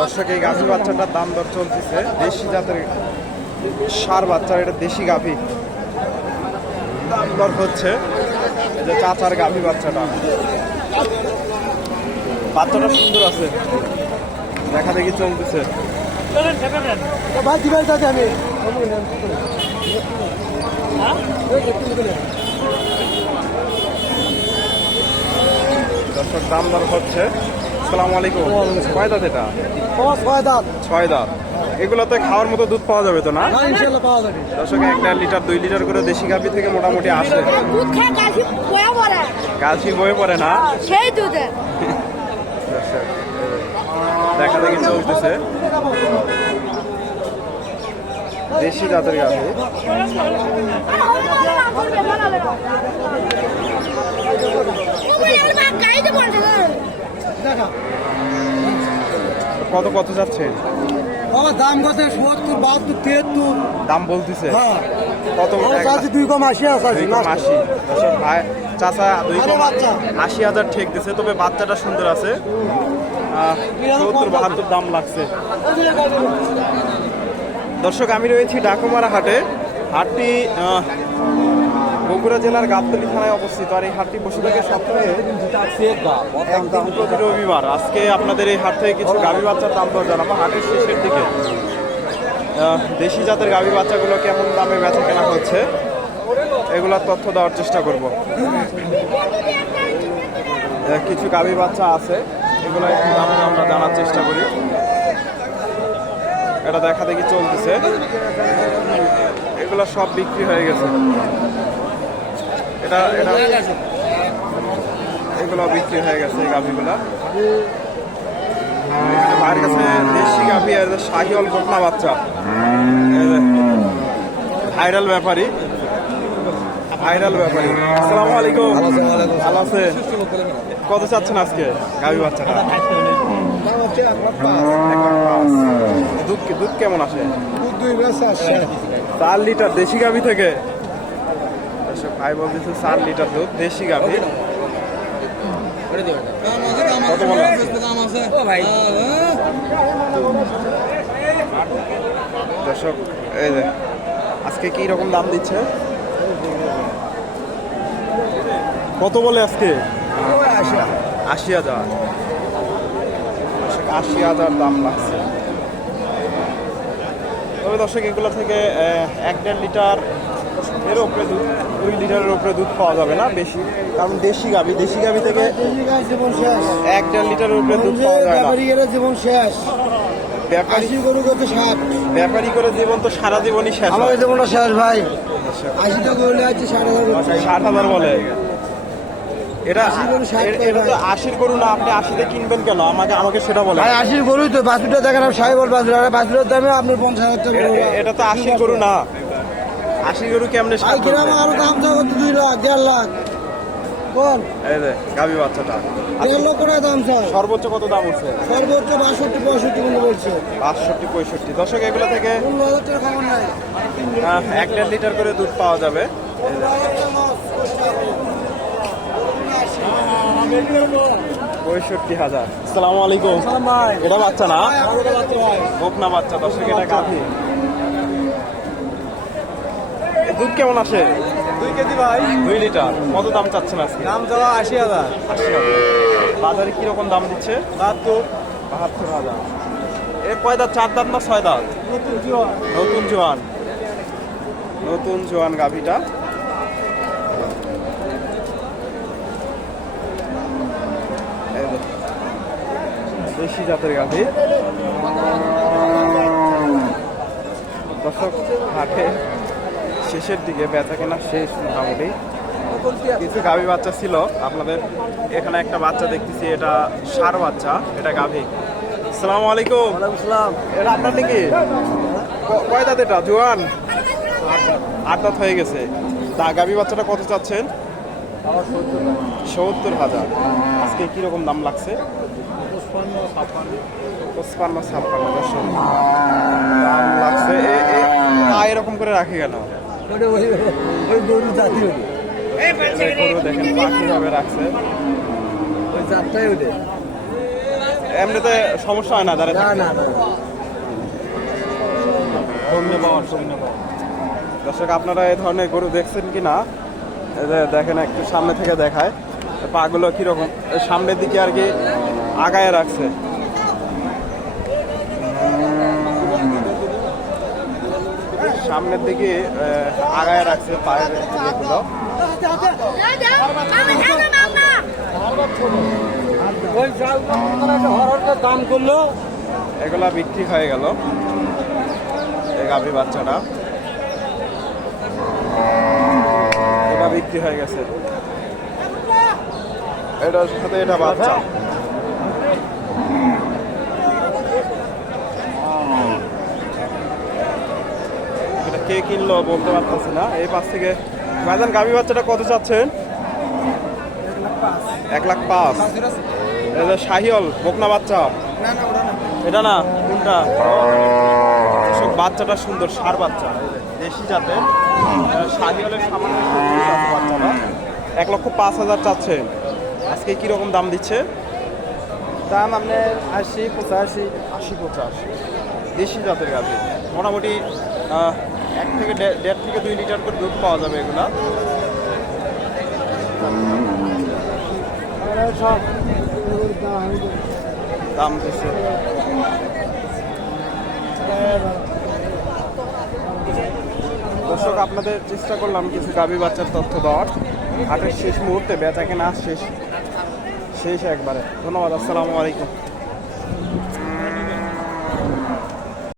দর্শক এই গাভী বাচ্চাটার দাম দর চলতেছে, দেশি জাতের ষাঁড় বাচ্চা, এটা দেশি গাভী। দাম দর হচ্ছে এই যে চাচার গাভী বাচ্চাটা, বাচ্চাটা সুন্দর আছে, দেখা দেখি চলতেছে। দর্শক দাম দর হচ্ছে। আসসালামু আলাইকুম। কয় দাঁত এটা? ছয় দাঁত। এগুলোতে খাওয়ার মতো দুধ পাওয়া যাবে তো না? দর্শক 1.5 লিটার 2 লিটার করে দেশি গাভী থেকে মোটামুটি আসে। কালসি বয়ে পড়ে না সেই দুধে। দর্শক দেখা দেখি চলতেছে, দেশি জাতের গাভী। কত কত যাচ্ছে? দাম কত? 70, 72, 73 দাম বলতেছে। কত? 2,80 আছে। চাচা 2,80,000 ঠেক দিছে, তবে বাচ্চাটা সুন্দর আছে। 70-72 দাম লাগছে। দর্শক আমি রয়েছি ডাকুমারা হাটে। হাটটি বগুড়া জেলার গাবতলী থানায় অবস্থিত। আর এই হাটটি বসে থাকে সপ্তাহে একদিন প্রতি রবিবার। আজকে আপনাদের এই হাট থেকে কিছু গাভী বাচ্চার দাম দর জানাবো। হাটের শেষের দিকে দেশি জাতের গাভী বাচ্চাগুলো কেমন দামে বেচা কেনা হচ্ছে এগুলোর তথ্য দেওয়ার চেষ্টা করব। কিছু গাভী বাচ্চা আছে, এগুলো একটু দামে আমরা জানার চেষ্টা করি। এটা দেখা দেখি চলতেছে, এগুলো সব বিক্রি হয়ে গেছে। এগুলো বিক্রি হয়ে গেছে এই গাভীগুলা। মায়ের কাছে দেশি গাভী আর শাহিওয়াল বকনা বাচ্চা, ভাইরাল ব্যাপারী। আসসালামু আলাইকুম। ভালো আছে? কত চাচ্ছেন আজকে গাভী বাচ্চাটা? দুধ কেমন আসে? 4 লিটার দেশি গাভী থেকে। ভাই বলতেছে 4 লিটার দুধ দেশি গাভী। কত বলে? দর্শক এই যে আজকে কি রকম দাম দিচ্ছে? কত বলে আজকে? 80,000। 80,000 দাম লাগছে। তবে দর্শক এগুলো থেকে 1.5 লিটার এর উপরে দুধ, 2 লিটারের উপরে দুধ পাওয়া যাবে না বেশি, কারণ দেশি গাভী থেকে 1.5 লিটারের উপরে দুধ পাওয়া যায় না। জীবন শেষ। ব্যাপারী করে জীবন তো সারা জীবনই শেষ। আমার জীবনটা শেষ ভাই। 80 টাকা হলে আছে 60,000 বলে। এটা তো 80 গরু না, আপনি 80-তে কিনবেন কেন? আমাকে সেটা বলেন। 80 গরুই তো, 52টা দেখেন সাহেবল বাছুর, আর বাছুরের দামে আপনার 50,000 টাকা। এটা তো 80 গরু না। 80 গরু কেমনে? আরো দাম চাও 2 লাখ 1.5 লাখ। কোন এই যে গাভী বাচ্চাটা 1.5 লক্ষ টাকা দাম চাও। সর্বোচ্চ কত দাম উঠছে? সর্বোচ্চ 62-65 কিন্তু বলছে। 62-65। দর্শক এগুলো থেকে 15,000 টাকা খাবার নাই। 1.5 লিটার করে দুধ পাওয়া যাবে। 65,000। আসসালামু আলাইকুম। এটা বাচ্চা না, বকনা বাচ্চা। দর্শক এটা গাভী। দুধ কেমন আসে? 2 কেজি ভাই। 2 লিটার। কত দাম চাচ্ছেন আজকে? দাম চাওয়া 80,000। 80,000। বাজারে কিরকম দাম দিচ্ছে? 72,000। এর কয় দাঁত? 4 দাঁত না 6 দাঁত? নতুন জোয়ান গাভীটা। দেশি জাতের গাভী। দর্শক হাটে শেষের দিকে বেচা কেনা শেষ মোটামুটি। কিছু গাভী বাচ্চা ছিল আপনাদের এখানে। একটা বাচ্চা দেখতেছি, এটা ষাঁড় বাচ্চা, এটা গাভী। আসসালামু আলাইকুম। এটা আপনার নাকি? কয় দাঁত এটা? জোয়ান? 8 দাঁত হয়ে গেছে। তা গাভী বাচ্চাটা কত চাচ্ছেন? 70,000। আজকে কিরকম দাম লাগছে? 55-56 দাম লাগছে। এরকম করে রাখি কেন? দেখেন পাখি ভাবে রাখছে। এমনিতে সমস্যা হয় না দাঁড়িয়ে না থাকতে? না না দর্শক আপনারা এই ধরনের গরু দেখছেন কি না এই যে দেখেন একটু সামনে থেকে দেখায় পাগুলো কিরকম সামনের দিকে আর কি আগায় রাখছে সামনের দিকে আগায় রাখছে পায়ের ইয়েগুলো ওই হরটার দাম করলো এগুলা বিক্রি হয়ে গেল এই গাভী বাচ্চাটা এটা বিক্রি হয়ে গেছে এটার সাথে এটা বাচ্চা এটা কে কিনলো বলতে পারতেছি না এই পাশ থেকে ভাইজান গাভী বাচ্চাটা কত চাচ্ছেন 1,05,000 এটা শাহিওল বকনা বাচ্চা এটা না কোনটা এসব বাচ্চাটা সুন্দর ষাঁড় বাচ্চা দেশি জাতের শাহিওলের সামান্য একটু আছে বাচ্চাটা 1,05,000 চাচ্ছেন আজকে কিরকম দাম দিচ্ছে দাম আপনার 80-85 80-85 দেশি জাতের গাভী মোটামুটি 1 থেকে 1.5 থেকে 2 লিটার করে দুধ পাওয়া যাবে এগুলা দাম দিচ্ছে দর্শক আপনাদের চেষ্টা করলাম কিছু গাভী বাচ্চার তথ্য দেওয়ার হাটের শেষ মুহূর্তে বেচা কেনা শেষ একবারে ধন্যবাদ আসসালামু আলাইকুম